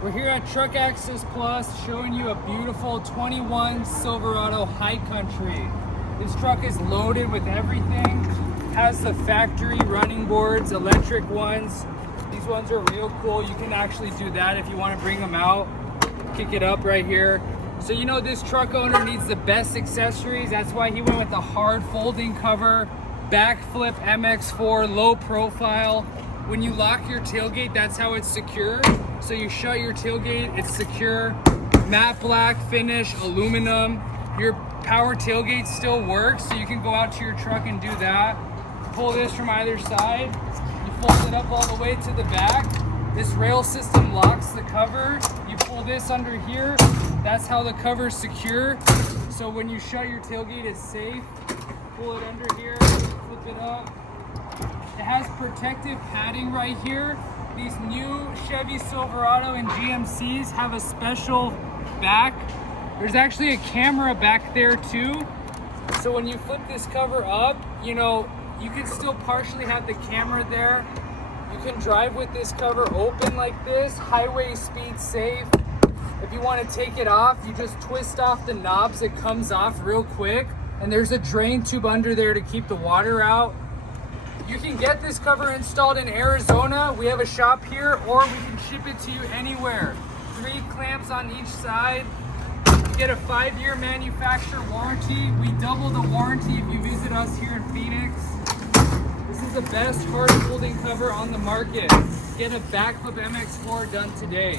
We're here at Truck Access Plus showing you a beautiful 21 Silverado High Country. This truck is loaded with everything. Has the factory running boards, electric ones. These ones are real cool. You can actually do that if you want to bring them out. Kick it up right here. So you know this truck owner needs the best accessories. That's why he went with the hard folding cover, BAKFlip MX4, low profile. When you lock your tailgate, that's how it's secure. So you shut your tailgate, it's secure. Matte black finish, aluminum. Your power tailgate still works, so you can go out to your truck and do that. Pull this from either side. You fold it up all the way to the back. This rail system locks the cover. You pull this under here. That's how the cover's secure. So when you shut your tailgate, it's safe. Pull it under here, flip it up. It has protective padding right here. These new Chevy Silverado and GMCs have a special back. There's actually a camera back there too. So when you flip this cover up, you know, you can still partially have the camera there. You can drive with this cover open like this, highway speed safe. If you want to take it off, you just twist off the knobs, it comes off real quick. And there's a drain tube under there to keep the water out. You can get this cover installed in Arizona. We have a shop here, or we can ship it to you anywhere. 3 clamps on each side. You get a 5-year manufacturer warranty. We double the warranty if you visit us here in Phoenix. This is the best hard folding cover on the market. Get a BAKFlip MX4 done today.